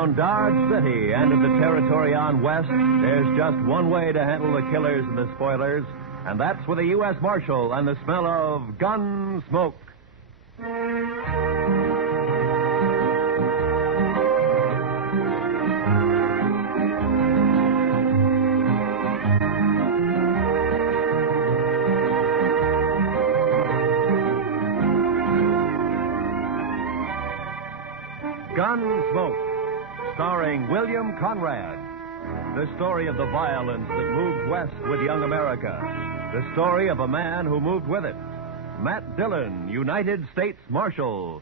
Around Dodge City and in the territory on west, there's just one way to handle the killers and the spoilers, and that's with a U.S. Marshal and the smell of gun smoke. Gunsmoke, starring William Conrad. The story of the violence that moved west with young America. The story of a man who moved with it. Matt Dillon, United States Marshal.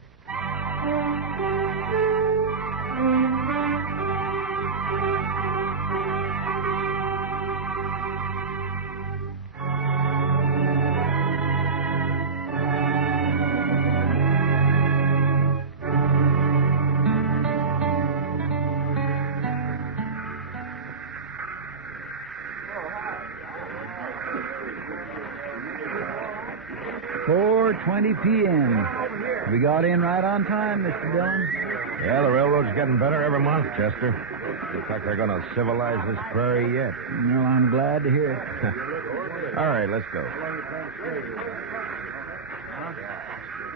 P.M. We got in right on time, Mr. Dillon. Yeah, the railroad's getting better every month, Chester. Looks like they're going to civilize this prairie yet. Well, I'm glad to hear it. All right, let's go.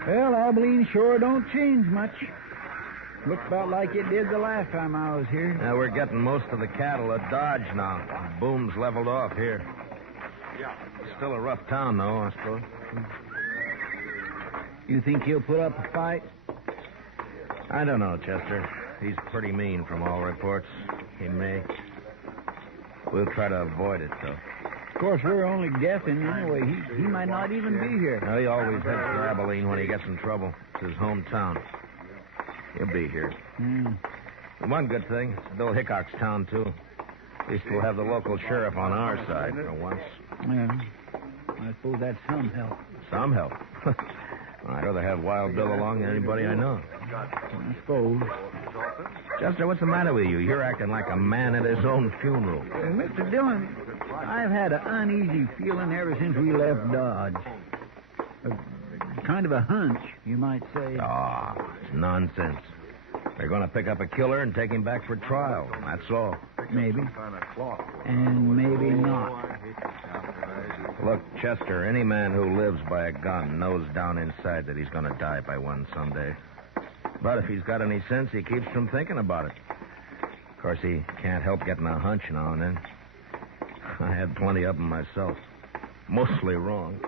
Well, Abilene sure don't change much. Looks about like it did the last time I was here. Now, we're getting most of the cattle at Dodge now. Boom's leveled off here. Still a rough town, though, I suppose. You think he'll put up a fight? I don't know, Chester. He's pretty mean from all reports. He may. We'll try to avoid it, though. Of course, we're only guessing anyway. He might not even be here. No, he always heads for Abilene when he gets in trouble. It's his hometown. He'll be here. One good thing, it's Bill Hickok's town, too. At least we'll have the local sheriff on our side for once. Yeah. I suppose that's some help. Some help. I'd rather have Wild Bill along than anybody I know. I suppose. Chester, what's the matter with you? You're acting like a man at his own funeral. Well, Mr. Dillon, I've had an uneasy feeling ever since we left Dodge. Kind of a hunch, you might say. It's nonsense. They're going to pick up a killer and take him back for trial. That's all. Maybe. And maybe not. Look, Chester, any man who lives by a gun knows down inside that he's going to die by one someday. But if he's got any sense, he keeps from thinking about it. Of course, he can't help getting a hunch now and then. I had plenty of them myself. Mostly wrong.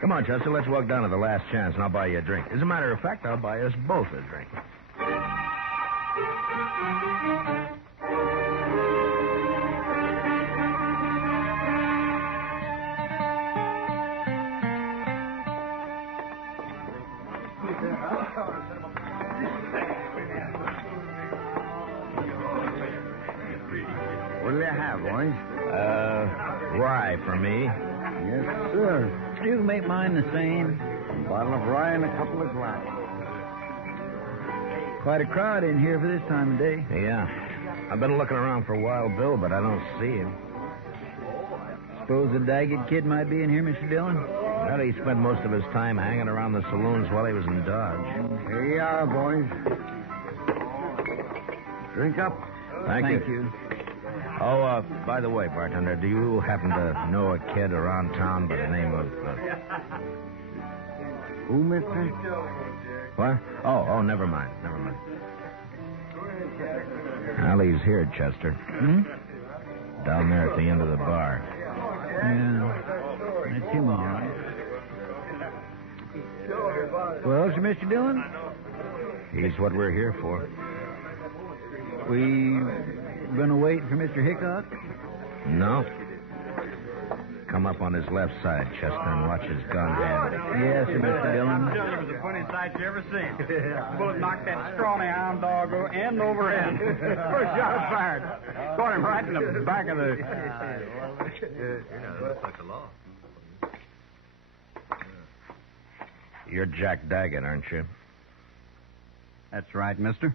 Come on, Chester, let's walk down to the Last Chance and I'll buy you a drink. As a matter of fact, I'll buy us both a drink. What'll you have, boys? Rye for me. Yes, sir. You make mine the same. A bottle of rye and a couple of glasses. Quite a crowd in here for this time of day. Yeah. I've been looking around for Wild Bill, but I don't see him. Suppose the Daggett kid might be in here, Mr. Dillon? Well, he spent most of his time hanging around the saloons while he was in Dodge. Here you are, boys. Drink up. Thank you. Oh, by the way, bartender, do you happen to know a kid around town by the name of... Who, mister? What? Oh, never mind. Well, he's here, Chester. Down there at the end of the bar. Yeah, that's him, all right. Well, sir, Mr. Dillon? He's what we're here for. We gonna wait for Mr. Hickok? No. Come up on his left side, Chester, and watch his gun handle. Yes, sir, Mr. Dillon. It was the funniest sight you ever seen. The bullet knocked that scrawny hound dog end over end. First shot fired. Caught him right in the back of the... That's like the law. You're Jack Daggett, aren't you? That's right, mister.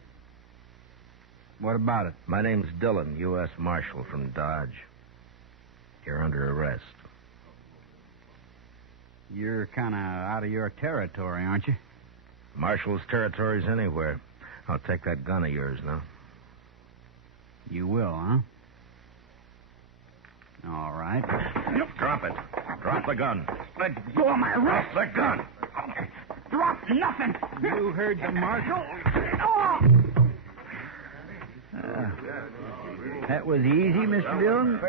What about it? My name's Dillon, U.S. Marshal from Dodge. You're under arrest. You're kind of out of your territory, aren't you? Marshal's territory's anywhere. I'll take that gun of yours now. You will, huh? All right. Drop it. Drop the gun. Let go of my wrist. Drop the gun. Drop nothing. You heard the marshal. That was easy, Mr. Dillon.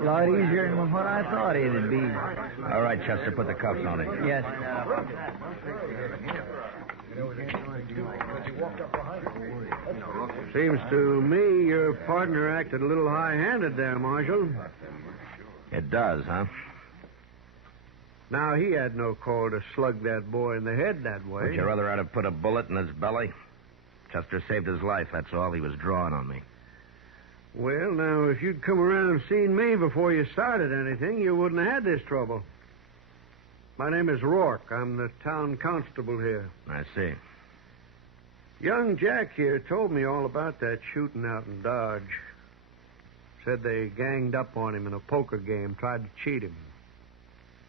A lot easier than what I thought it'd be. All right, Chester, put the cuffs on him. Yes. Seems to me your partner acted a little high-handed there, Marshal. It does, huh? Now, he had no call to slug that boy in the head that way. Would you rather I'd have put a bullet in his belly? Chester saved his life, that's all. He was drawing on me. Well, now, if you'd come around and seen me before you started anything, you wouldn't have had this trouble. My name is Rourke. I'm the town constable here. I see. Young Jack here told me all about that shooting out in Dodge. Said they ganged up on him in a poker game, tried to cheat him.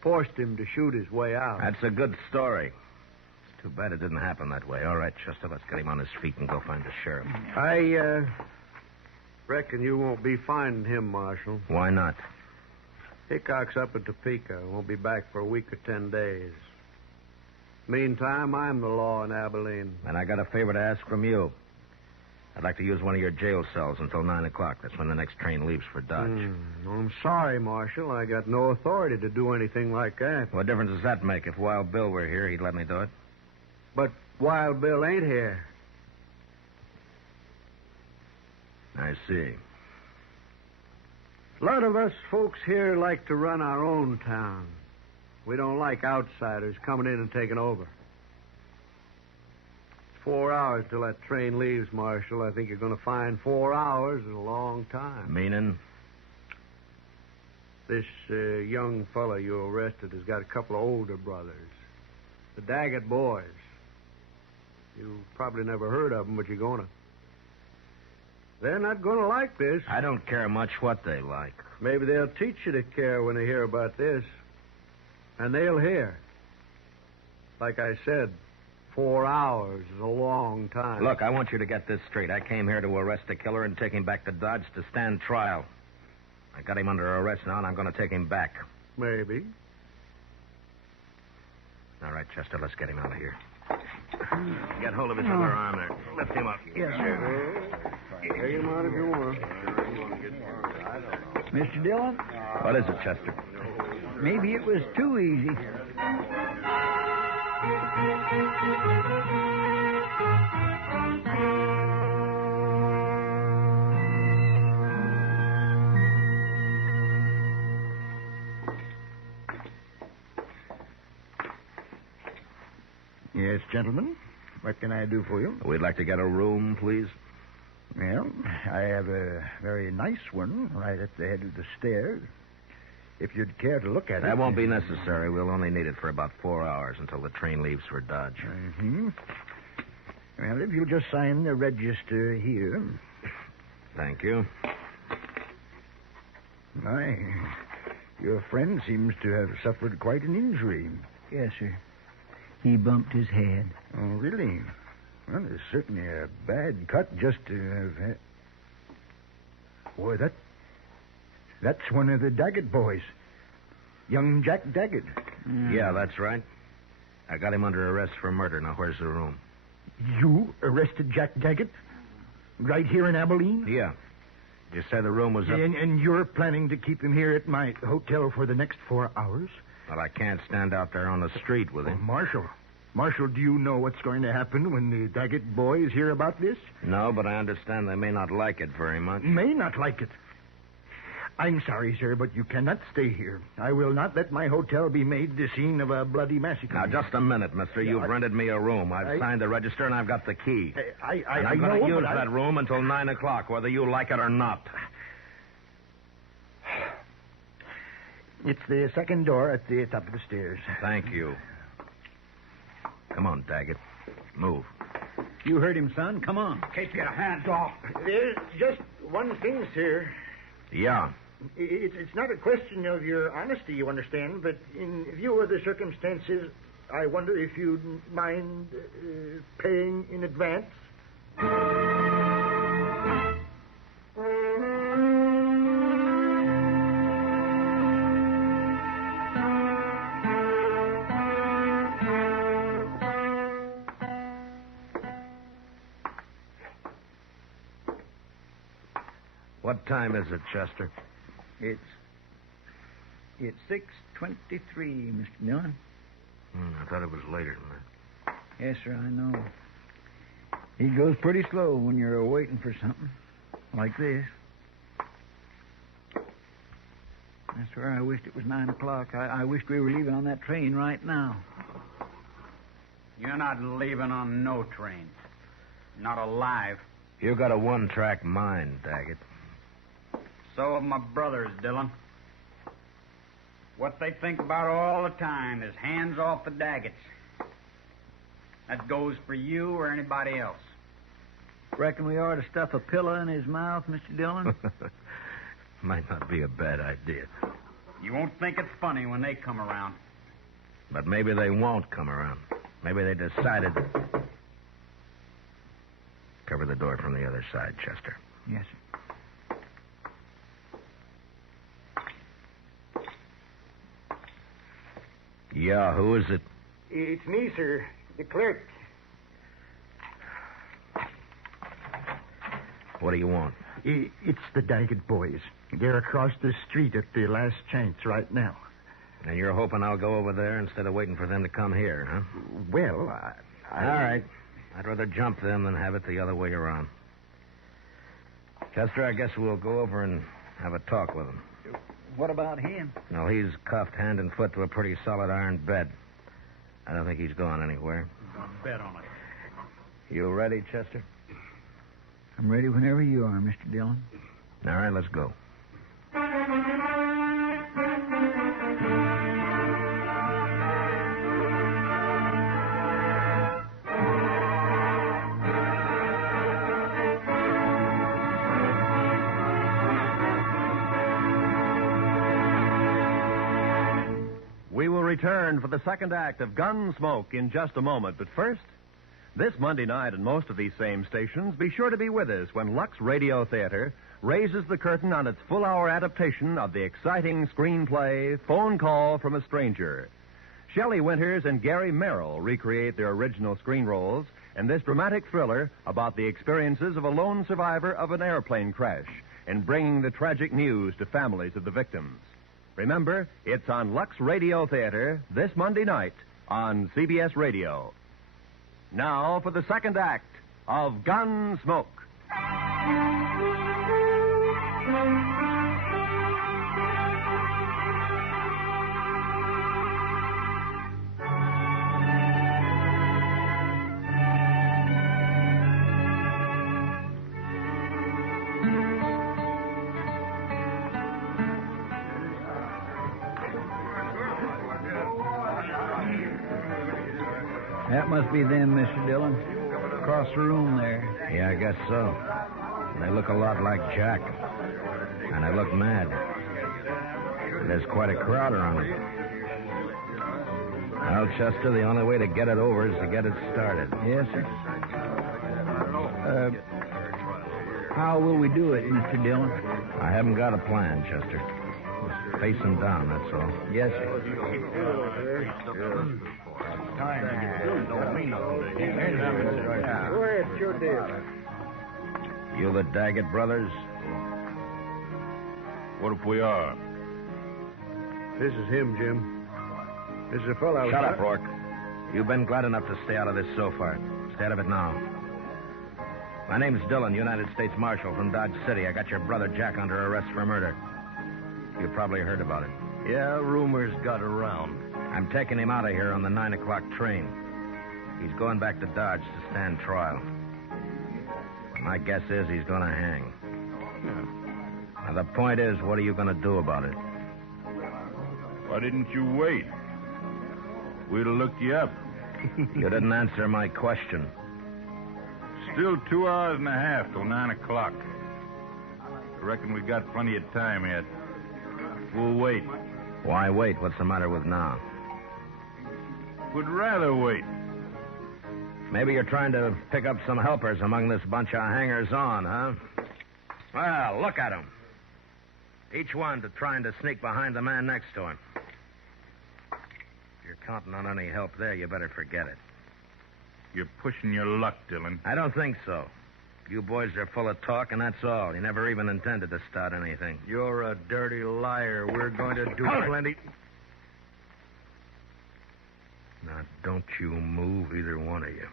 Forced him to shoot his way out. That's a good story. It's too bad it didn't happen that way. All right, Chester, let's get him on his feet and go find the sheriff. I reckon you won't be finding him, Marshal. Why not? Hickok's up at Topeka. Won't be back for a week or 10 days. Meantime, I'm the law in Abilene. And I got a favor to ask from you. I'd like to use one of your jail cells until 9 o'clock. That's when the next train leaves for Dodge. I'm sorry, Marshal. I got no authority to do anything like that. What difference does that make? If Wild Bill were here, he'd let me do it. But Wild Bill ain't here. I see. A lot of us folks here like to run our own town. We don't like outsiders coming in and taking over. 4 hours till that train leaves, Marshal. I think you're going to find 4 hours is a long time. Meaning? This young fella you arrested has got a couple of older brothers. The Daggett boys. You probably never heard of them, but you're going to. They're not going to like this. I don't care much what they like. Maybe they'll teach you to care when they hear about this. And they'll hear. Like I said, 4 hours is a long time. Look, I want you to get this straight. I came here to arrest the killer and take him back to Dodge to stand trial. I got him under arrest now, and I'm going to take him back. Maybe. All right, Chester, let's get him out of here. Get hold of his other arm there. Lift him up. Yes, sir. Take him out if you want. Mr. Dillon, What is it, Chester? maybe it was too easy. Yes, gentlemen. What can I do for you? We'd like to get a room, please. Well, I have a very nice one right at the head of the stairs. If you'd care to look at it. That won't be necessary. We'll only need it for about 4 hours until the train leaves for Dodge. Mm-hmm. Well, if you'll just sign the register here. Thank you. My, your friend seems to have suffered quite an injury. Yes, sir. He bumped his head. Oh, really? Well, it's certainly a bad cut just to have had... Boy, that's one of the Daggett boys. Young Jack Daggett. Yeah, that's right. I got him under arrest for murder. Now, where's the room? You arrested Jack Daggett? Right here in Abilene? Yeah. You said the room was up... And you're planning to keep him here at my hotel for the next 4 hours? Well, I can't stand out there on the street with him. Marshal, do you know what's going to happen when the Daggett boys hear about this? No, but I understand they may not like it very much. May not like it. I'm sorry, sir, but you cannot stay here. I will not let my hotel be made the scene of a bloody massacre. Now, just a minute, mister. You've rented me a room. I've signed the register, and I've got the key. And I'm going to use that room until 9 o'clock, whether you like it or not. It's the second door at the top of the stairs. Thank you. Come on, Daggett. Move. You heard him, son. Come on. Keep your hands off. There's just one thing, sir. Yeah. It's not a question of your honesty, you understand, but in view of the circumstances, I wonder if you'd mind paying in advance What time is it, Chester? It's 6:23, Mr. Dillon. I thought it was later than that. Yes, sir, I know. He goes pretty slow when you're waiting for something like this. I swear I wished it was 9 o'clock. I wished we were leaving on that train right now. You're not leaving on no train. Not alive. You got a one-track mind, Daggett. So have my brothers, Dillon. What they think about all the time is hands off the Daggets. That goes for you or anybody else. Reckon we ought to stuff a pillow in his mouth, Mr. Dillon? Might not be a bad idea. You won't think it's funny when they come around. But maybe they won't come around. Maybe they decided. Cover the door from the other side, Chester. Yes, sir. Yeah, who is it? It's me, sir. The clerk. What do you want? It's the Daggett boys. They're across the street at the last chance right now. And you're hoping I'll go over there instead of waiting for them to come here, huh? Well, All right. I'd rather jump them than have it the other way around. Chester, I guess we'll go over and have a talk with him. What about him? No, he's cuffed hand and foot to a pretty solid iron bed. I don't think he's going anywhere. Bet on it. You ready, Chester? I'm ready whenever you are, Mr. Dillon. All right, let's go. We will return for the second act of Gunsmoke in just a moment. But first, this Monday night at most of these same stations, be sure to be with us when Lux Radio Theater raises the curtain on its full-hour adaptation of the exciting screenplay Phone Call from a Stranger. Shelley Winters and Gary Merrill recreate their original screen roles in this dramatic thriller about the experiences of a lone survivor of an airplane crash in bringing the tragic news to families of the victims. Remember, it's on Lux Radio Theater this Monday night on CBS Radio. Now for the second act of Gunsmoke. That must be them, Mr. Dillon. Across the room there. Yeah, I guess so. They look a lot like Jack. And they look mad. There's quite a crowd around them. Well, Chester, the only way to get it over is to get it started. Yes, sir. How will we do it, Mr. Dillon? I haven't got a plan, Chester. Just face them down, that's all. Yes, sir. Go ahead, sure deal. You the Daggett brothers? What if we are? This is him, Jim. This is a fellow I was... Shut up, Rourke. You've been glad enough to stay out of this so far. Stay out of it now. My name's Dillon, United States Marshal from Dodge City. I got your brother Jack under arrest for murder. You probably heard about it. Yeah, rumors got around. I'm taking him out of here on the 9 o'clock train. He's going back to Dodge to stand trial. My guess is he's going to hang. Now, the point is, what are you going to do about it? Why didn't you wait? We'd have looked you up. You didn't answer my question. Still 2 hours and a half till 9 o'clock. I reckon we got plenty of time yet. We'll wait. Why wait? What's the matter with now? Would rather wait. Maybe you're trying to pick up some helpers among this bunch of hangers-on, huh? Well, look at 'em. Each one trying to sneak behind the man next to him. If you're counting on any help there, you better forget it. You're pushing your luck, Dillon. I don't think so. You boys are full of talk, and that's all. You never even intended to start anything. You're a dirty liar. We're going to do plenty. Now, don't you move, either one of you.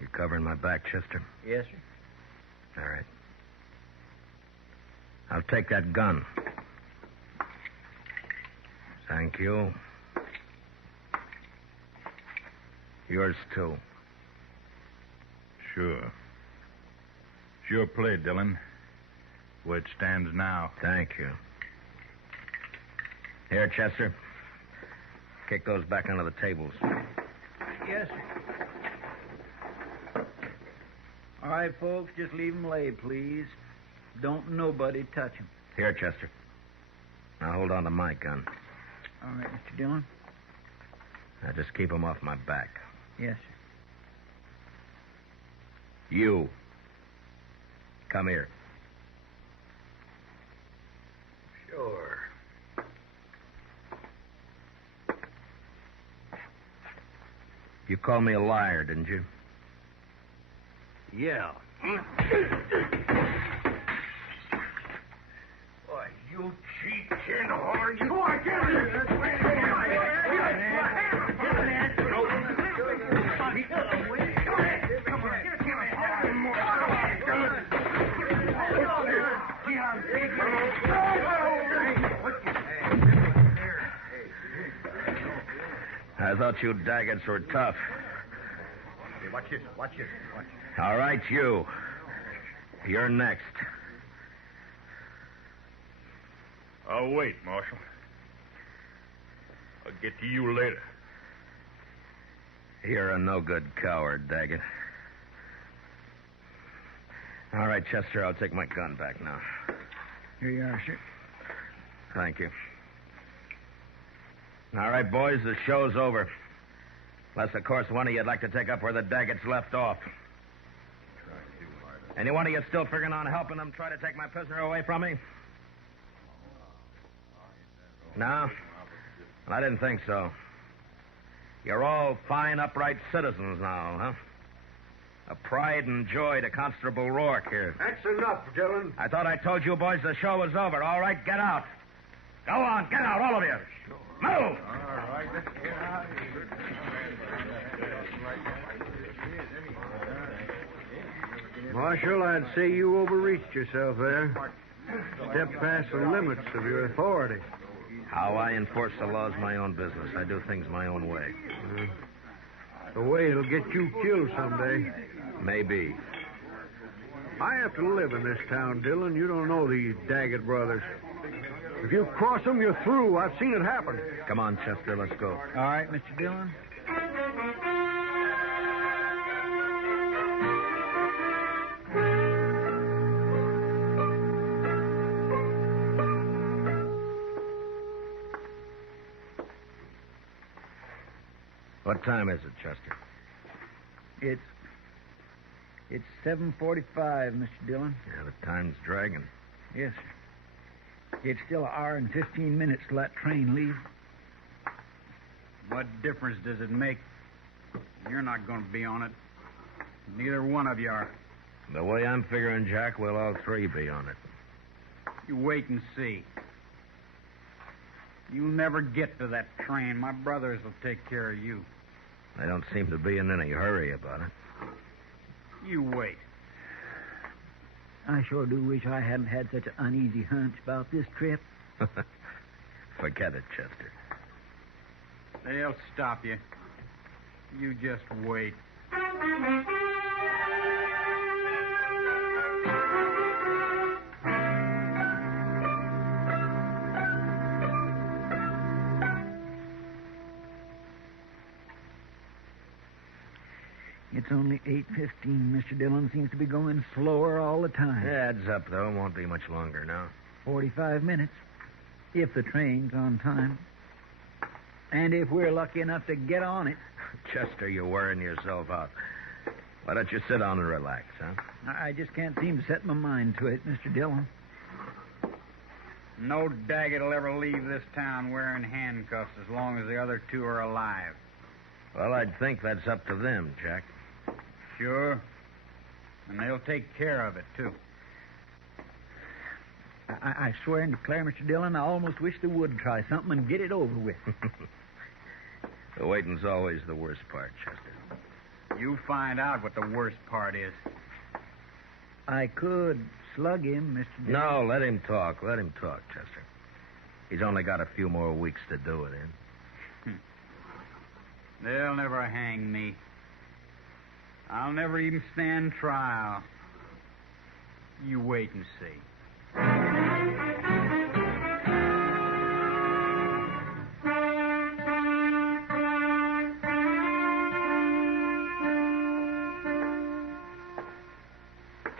You covering my back, Chester? Yes, sir. All right. I'll take that gun. Thank you. Yours, too. Sure. Sure play, Dillon. Where it stands now. Thank you. Here, Chester. Kick those back under the tables. Yes, sir. All right, folks, just leave 'em lay, please. Don't nobody touch 'em. Here, Chester. Now hold on to my gun. All right, Mr. Dillon. Now just keep 'em off my back. Yes, sir. You. Come here. Sure. You called me a liar, didn't you? Yeah. Boy, you cheat, chin whore. You are getting I thought you Daggetts were tough. Hey, watch this. All right, you. You're next. I'll wait, Marshal. I'll get to you later. You're a no-good coward, Daggett. All right, Chester, I'll take my gun back now. Here you are, sir. Thank you. All right, boys, the show's over. Unless, of course, one of you'd like to take up where the Daggetts left off. Any one of you still figuring on helping them try to take my prisoner away from me? No? Well, I didn't think so. You're all fine, upright citizens now, huh? A pride and joy to Constable Rourke here. That's enough, Dillon. I thought I told you boys the show was over. All right, get out. Go on, get out, all of you. Move! All right, let's get out of here. Marshal, I'd say you overreached yourself there. Stepped past the limits of your authority. How I enforce the law's my own business. I do things my own way. The way it'll get you killed someday. Maybe. I have to live in this town, Dillon. You don't know these Daggett brothers. If you cross them, you're through. I've seen it happen. Come on, Chester, let's go. All right, Mr. Dillon. What time is it, Chester? It's 7:45, Mr. Dillon. Yeah, the time's dragging. Yes, sir. It's still an hour and 15 minutes till that train leaves. What difference does it make? You're not going to be on it. Neither one of you are. The way I'm figuring, Jack, we'll all three be on it. You wait and see. You'll never get to that train. My brothers will take care of you. They don't seem to be in any hurry about it. You wait. I sure do wish I hadn't had such an uneasy hunch about this trip. Forget it, Chester. They'll stop you. You just wait. It's only 8:15. Mr. Dillon seems to be going slower all the time. Adds up, though. Won't be much longer now. 45 minutes, if the train's on time. And if we're lucky enough to get on it. Chester, you're wearing yourself out. Why don't you sit down and relax, huh? I just can't seem to set my mind to it, Mr. Dillon. No Daggett will ever leave this town wearing handcuffs as long as the other two are alive. Well, I'd think that's up to them, Jack. Sure. And they'll take care of it, too. I swear and declare, Mr. Dillon, I almost wish they would try something and get it over with. The waiting's always the worst part, Chester. You find out what the worst part is. I could slug him, Mr. Dillon. No, let him talk. Let him talk, Chester. He's only got a few more weeks to do it in. They'll never hang me. I'll never even stand trial. You wait and see.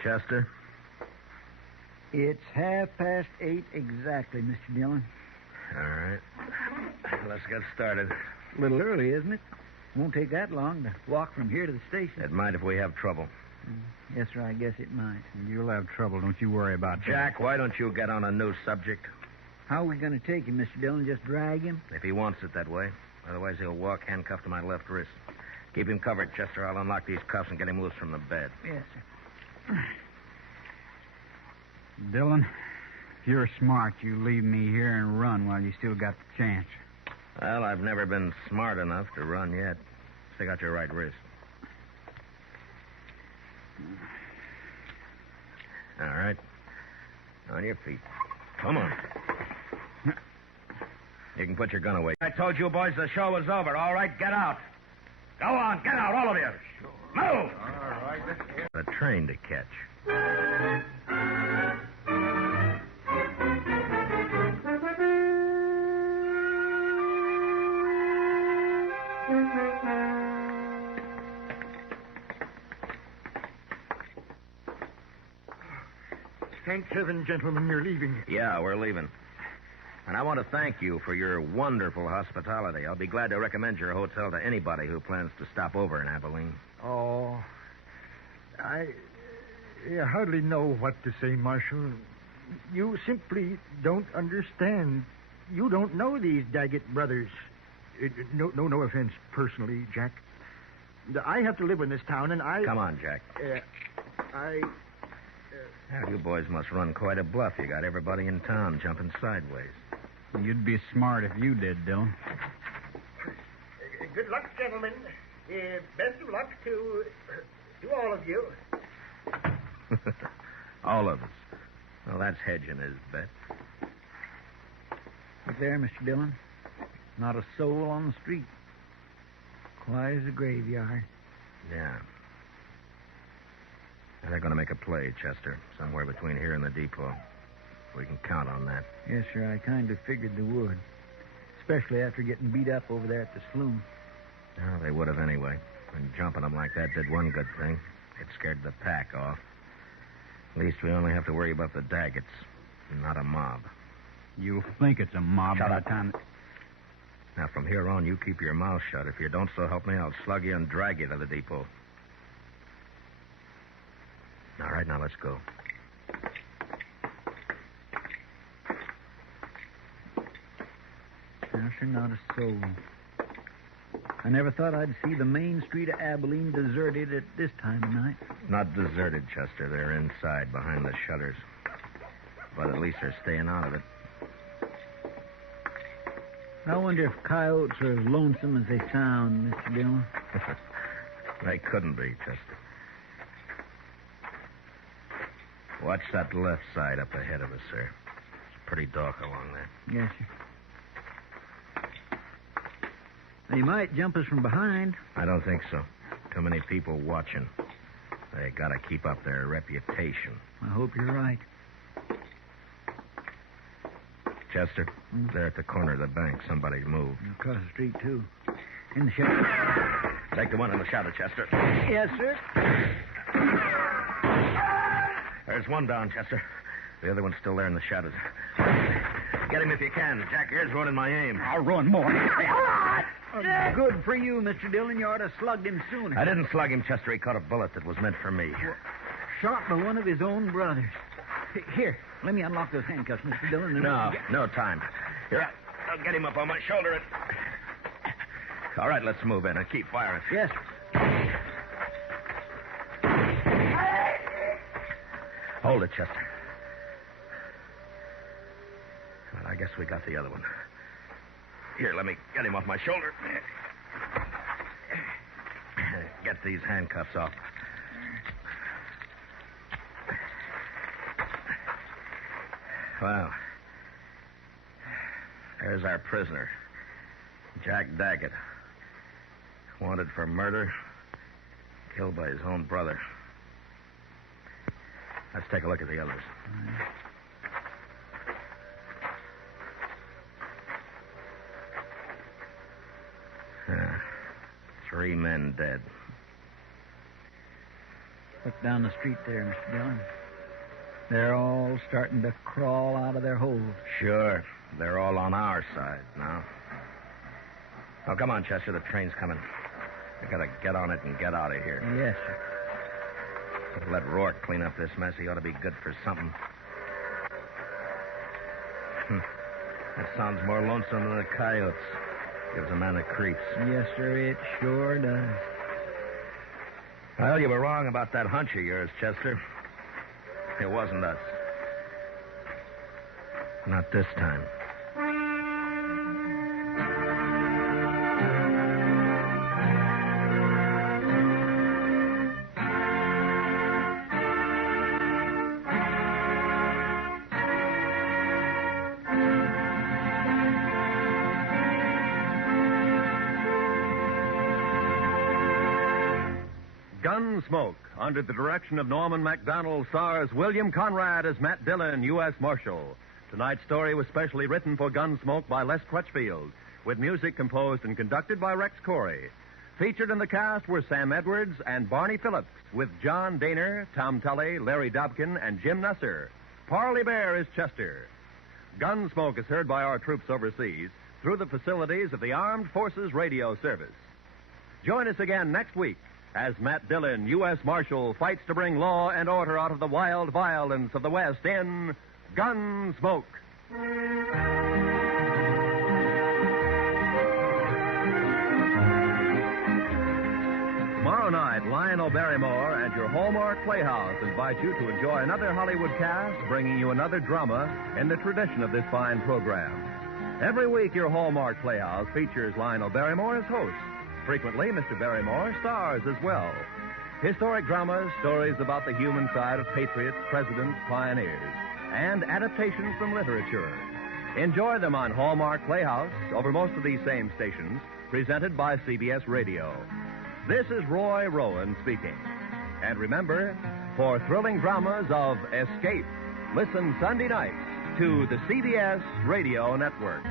Chester? It's 8:30 exactly, Mr. Dillon. All right. Let's get started. A little early, isn't it? Won't take that long to walk from here to the station. It might if we have trouble. Yes, sir, I guess it might. You'll have trouble. Don't you worry about that. Jack, why don't you get on a new subject? How are we going to take him, Mr. Dillon? Just drag him? If he wants it that way. Otherwise, he'll walk handcuffed to my left wrist. Keep him covered, Chester. I'll unlock these cuffs and get him loose from the bed. Yes, sir. Dillon, if you're smart, you leave me here and run while you still got the chance. Well, I've never been smart enough to run yet. Stick out your right wrist. All right. On your feet. Come on. You can put your gun away. I told you boys the show was over. All right, get out. Go on, get out, all of you. Move! All right, let's get a train to catch. Thank heaven, gentlemen, you're leaving. Yeah, we're leaving. And I want to thank you for your wonderful hospitality. I'll be glad to recommend your hotel to anybody who plans to stop over in Abilene. Oh, I hardly know what to say, Marshal. You simply don't understand. You don't know these Daggett brothers. No offense personally, Jack. I have to live in this town, and I... Come on, Jack. Now, you boys must run quite a bluff. You got everybody in town jumping sideways. You'd be smart if you did, Dillon. Good luck, gentlemen. Best of luck to all of you. All of us. Well, that's hedging his bet. Look there, Mr. Dillon. Not a soul on the street. Quiet as a graveyard. Yeah. Now, they're going to make a play, Chester, somewhere between here and the depot. We can count on that. Yes, sir, I kind of figured they would. Especially after getting beat up over there at the saloon. Well, they would have anyway. And jumping them like that did one good thing. It scared the pack off. At least we only have to worry about the Daggets, not a mob. You think it's a mob Shut by up. the time... Now, from here on, you keep your mouth shut. If you don't, so help me, I'll slug you and drag you to the depot. All right, now let's go. No, sir, not a soul. I never thought I'd see the main street of Abilene deserted at this time of night. Not deserted, Chester. They're inside, behind the shutters. But at least they're staying out of it. I wonder if coyotes are as lonesome as they sound, Mr. Dillon. They couldn't be, Chester. Watch that left side up ahead of us, sir. It's pretty dark along there. Yes, sir. They might jump us from behind. I don't think so. Too many people watching. They gotta keep up their reputation. I hope you're right. Chester, there at the corner of the bank, somebody's moved. Across the street, too. In the shadow. Take the one in the shadow, Chester. Yes, sir. There's one down, Chester. The other one's still there in the shadows. Get him if you can. Jack here's ruining my aim. I'll ruin more. Good for you, Mr. Dillon. You ought to have slugged him sooner. I didn't slug him, Chester. He caught a bullet that was meant for me. Shot by one of his own brothers. Here, let me unlock those handcuffs, Mr. Dillon. No time. Here, I'll get him up on my shoulder. All right, let's move in and keep firing. Yes, sir. Hold it, Chester. Well, I guess we got the other one. Here, let me get him off my shoulder. Get these handcuffs off. Well, there's our prisoner, Jack Daggett. Wanted for murder, killed by his own brother. Let's take a look at the others. Three men dead. Look down the street there, Mr. Dillon. They're all starting to crawl out of their holes. Sure. They're all on our side now. Oh, come on, Chester. The train's coming. We gotta get on it and get out of here. Yes, sir. Let Rourke clean up this mess. He ought to be good for something. That sounds more lonesome than the coyotes. Gives a man the creeps. Yes, sir, it sure does. Well, you were wrong about that hunch of yours, Chester. It wasn't us. Not this time. Gunsmoke, under the direction of Norman Macdonnell, stars William Conrad as Matt Dillon, U.S. Marshal. Tonight's story was specially written for Gunsmoke by Les Crutchfield, with music composed and conducted by Rex Corey. Featured in the cast were Sam Edwards and Barney Phillips, with John Daner, Tom Tully, Larry Dobkin, and Jim Nusser. Parley Baer is Chester. Gunsmoke is heard by our troops overseas through the facilities of the Armed Forces Radio Service. Join us again next week as Matt Dillon, U.S. Marshal, fights to bring law and order out of the wild violence of the West in Gunsmoke. Tomorrow night, Lionel Barrymore and your Hallmark Playhouse invite you to enjoy another Hollywood cast bringing you another drama in the tradition of this fine program. Every week, your Hallmark Playhouse features Lionel Barrymore as host. Frequently, Mr. Barrymore stars as well. Historic dramas, stories about the human side of patriots, presidents, pioneers, and adaptations from literature. Enjoy them on Hallmark Playhouse over most of these same stations, presented by CBS Radio. This is Roy Rowan speaking. And remember, for thrilling dramas of escape, listen Sunday nights to the CBS Radio Network.